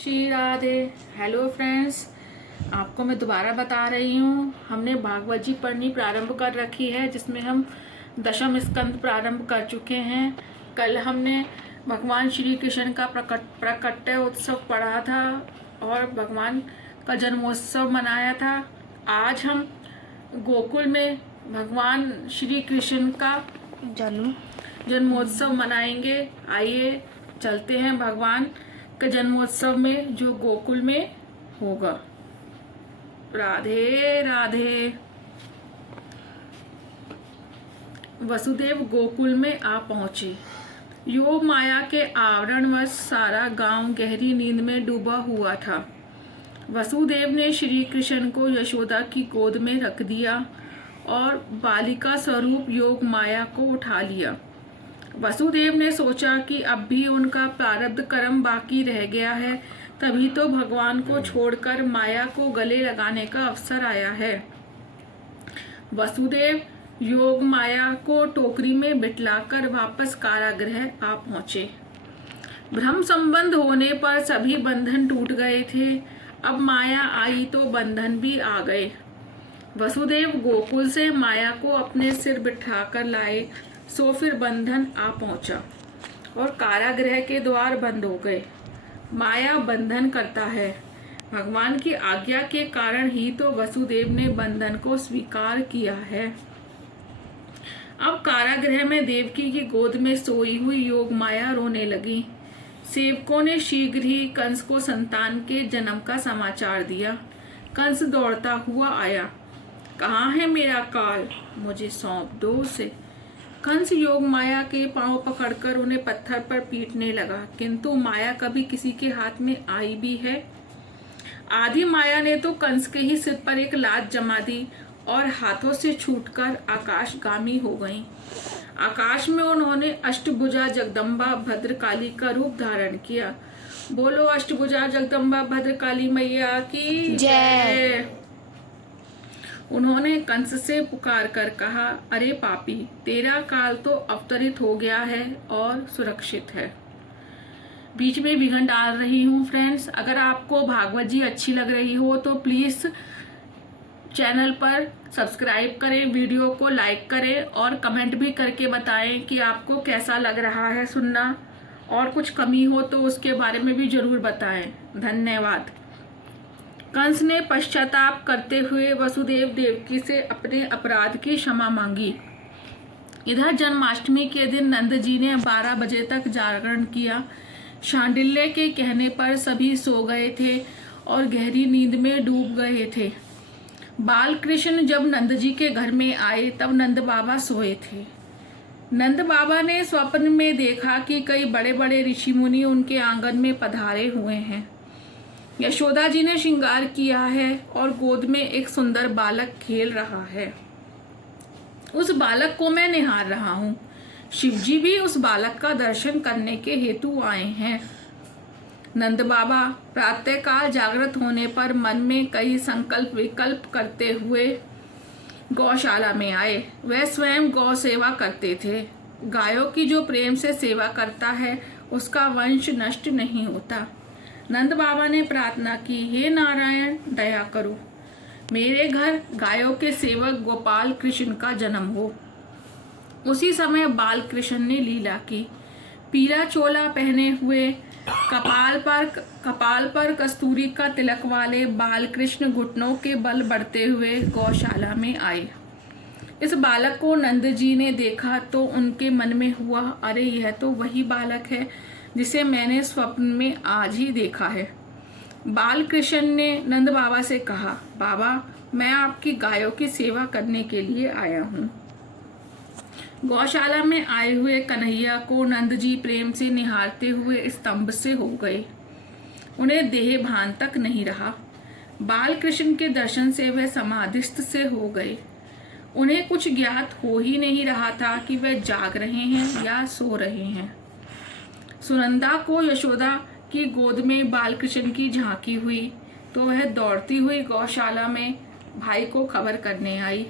Shri Radhe. Hello friends, आपको मैं दोबारा बता रही हूँ, हमने भागवत जी पढ़नी प्रारंभ कर रखी है, जिसमें हम दशम स्कंद प्रारंभ कर चुके हैं। कल हमने भगवान श्री कृष्ण का प्राकट्य उत्सव पढ़ा था और भगवान का जन्मोत्सव मनाया था। आज हम गोकुल में भगवान श्री कृष्ण का जन्मोत्सव मनाएंगे। आइए चलते हैं भगवान के जन्मोत्सव में, जो गोकुल में होगा। राधे राधे। वसुदेव गोकुल में आ पहुंचे। योग माया के आवरणवश सारा गांव गहरी नींद में डूबा हुआ था। वसुदेव ने श्री कृष्ण को यशोदा की गोद में रख दिया और बालिका स्वरूप योग माया को उठा लिया। वसुदेव ने सोचा कि अब भी उनका प्रारब्ध कर्म बाकी रह गया है, तभी तो भगवान को छोड़कर माया को गले लगाने का अवसर आया है। वसुदेव योग माया को टोकरी में बिठलाकर वापस कारागृह आ पहुंचे। ब्रह्म संबंध होने पर सभी बंधन टूट गए थे। अब माया आई तो बंधन भी आ गए। वसुदेव गोकुल से माया को अपने सिर बिठाकर लाए, सो फिर बंधन आ पहुंचा और कारागृह के द्वार बंद हो गए। माया बंधन करता है। भगवान की आज्ञा के कारण ही तो वसुदेव ने बंधन को स्वीकार किया है। अब कारागृह में देवकी की गोद में सोई हुई योग माया रोने लगी। सेवकों ने शीघ्र ही कंस को संतान के जन्म का समाचार दिया। कंस दौड़ता हुआ आया। कहाँ है मेरा काल, मुझे सौंप दो उसे। कंस योग माया के पांव पकड़कर उन्हें पत्थर पर पीटने लगा, किंतु माया कभी किसी के हाथ में आई भी है। आदि माया ने तो कंस के ही सिर पर एक लात जमा दी और हाथों से छूटकर आकाशगामी हो गईं। आकाश में उन्होंने अष्टभुजा जगदम्बा भद्रकाली का रूप धारण किया। बोलो अष्टभुजा जगदम्बा भद्रकाली मैया की जय। उन्होंने कंस से पुकार कर कहा, अरे पापी, तेरा काल तो अवतरित हो गया है और सुरक्षित है। बीच में विघ्न डाल रही हूँ फ्रेंड्स। अगर आपको भागवत जी अच्छी लग रही हो तो प्लीज़ चैनल पर सब्सक्राइब करें, वीडियो को लाइक करें और कमेंट भी करके बताएं कि आपको कैसा लग रहा है सुनना, और कुछ कमी हो तो उसके बारे में भी ज़रूर बताएं। धन्यवाद। कंस ने पश्चाताप करते हुए वसुदेव देवकी से अपने अपराध की क्षमा मांगी। इधर जन्माष्टमी के दिन नंद जी ने 12 बजे तक जागरण किया। शांडिल्य के कहने पर सभी सो गए थे और गहरी नींद में डूब गए थे। बाल कृष्ण जब नंद जी के घर में आए तब नंद बाबा सोए थे। नंद बाबा ने स्वप्न में देखा कि कई बड़े बड़े ऋषि मुनि उनके आंगन में पधारे हुए हैं। यशोदा जी ने श्रृंगार किया है और गोद में एक सुंदर बालक खेल रहा है। उस बालक को मैं निहार रहा हूँ। शिवजी भी उस बालक का दर्शन करने के हेतु आए हैं। नंद बाबा प्रातःकाल जागृत होने पर मन में कई संकल्प विकल्प करते हुए गौशाला में आए। वह स्वयं गौ सेवा करते थे। गायों की जो प्रेम से सेवा करता है उसका वंश नष्ट नहीं होता। नंद बाबा ने प्रार्थना की, हे नारायण, दया करो, मेरे घर गायों के सेवक गोपाल कृष्ण का जन्म हो। उसी समय बाल कृष्ण ने लीला की। पीला चोला पहने हुए, कपाल पर कस्तूरी का तिलक वाले बाल कृष्ण घुटनों के बल बढ़ते हुए गौशाला में आए। इस बालक को नंद जी ने देखा तो उनके मन में हुआ, अरे यह तो वही बालक है जिसे मैंने स्वप्न में आज ही देखा है। बाल कृष्ण ने नंद बाबा से कहा, बाबा, मैं आपकी गायों की सेवा करने के लिए आया हूँ। गौशाला में आए हुए कन्हैया को नंद जी प्रेम से निहारते हुए स्तंभ से हो गए। उन्हें देह भान तक नहीं रहा। बाल कृष्ण के दर्शन से वह समाधिस्थ से हो गए। उन्हें कुछ ज्ञात हो ही नहीं रहा था कि वह जाग रहे हैं या सो रहे हैं। सुनंदा को यशोदा की गोद में बालकृष्ण की झांकी हुई तो वह दौड़ती हुई गौशाला में भाई को खबर करने आई,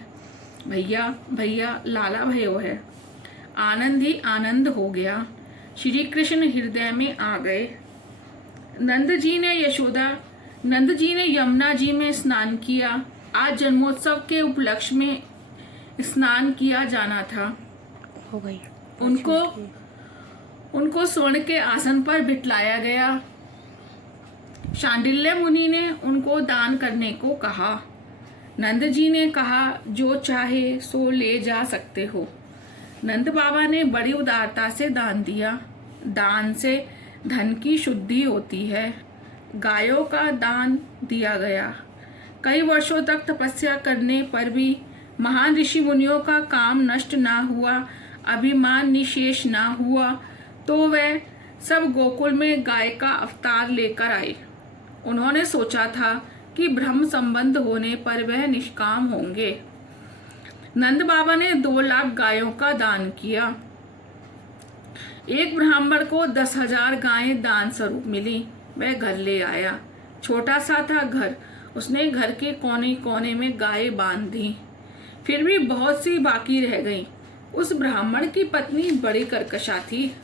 भैया भैया, लाला भयो है। आनंद ही आनंद हो गया। श्री कृष्ण हृदय में आ गए। नंद जी ने यमुना जी में स्नान किया। आज जन्मोत्सव के उपलक्ष्य में स्नान किया जाना था। हो गई। उनको स्वर्ण के आसन पर बिठलाया गया। शांडिल्य मुनि ने उनको दान करने को कहा। नंद जी ने कहा, जो चाहे सो ले जा सकते हो। नंद बाबा ने बड़ी उदारता से दान दिया। दान से धन की शुद्धि होती है। गायों का दान दिया गया। कई वर्षों तक तपस्या करने पर भी महान ऋषि मुनियों का काम नष्ट ना हुआ, अभिमान निशेष ना हुआ, तो वह सब गोकुल में गाय का अवतार लेकर आए। उन्होंने सोचा था कि ब्रह्म संबंध होने पर वह निष्काम होंगे। नंद बाबा ने 2 लाख गायों का दान किया। एक ब्राह्मण को 10,000 गायें दान स्वरूप मिली। वह घर ले आया। छोटा सा था घर। उसने घर के कोने कोने में गायें बांध दी। फिर भी बहुत सी बाकी रह गईं। उस ब्राह्मण की पत्नी बड़ी कर्कशा थी।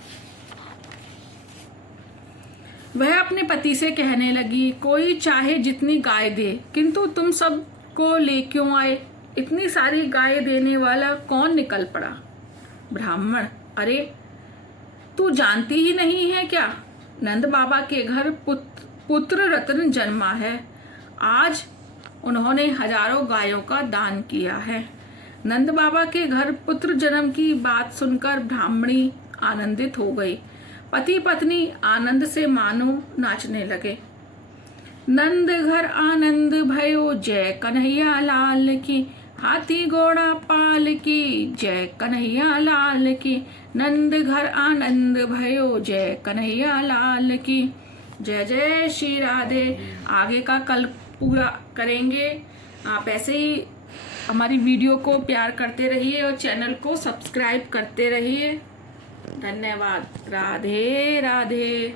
वह अपने पति से कहने लगी, कोई चाहे जितनी गाय दे, किंतु तुम सब को ले क्यों आए? इतनी सारी गाय देने वाला कौन निकल पड़ा? ब्राह्मण, अरे तू जानती ही नहीं है क्या? नंद बाबा के घर पुत्र रत्न जन्मा है। आज उन्होंने हजारों गायों का दान किया है। नंद बाबा के घर पुत्र जन्म की बात सुनकर ब्राह्मणी आनंदित हो गई। पति पत्नी आनंद से मानो नाचने लगे। नंद घर आनंद भयो, जय कन्हैया लाल की। हाथी घोड़ा पाल की, जय कन्हैया लाल की। नंद घर आनंद भयो, जय कन्हैया लाल की। जय जय श्री राधे। आगे का कल पूरा करेंगे। आप ऐसे ही हमारी वीडियो को प्यार करते रहिए और चैनल को सब्सक्राइब करते रहिए। धन्यवाद। राधे राधे।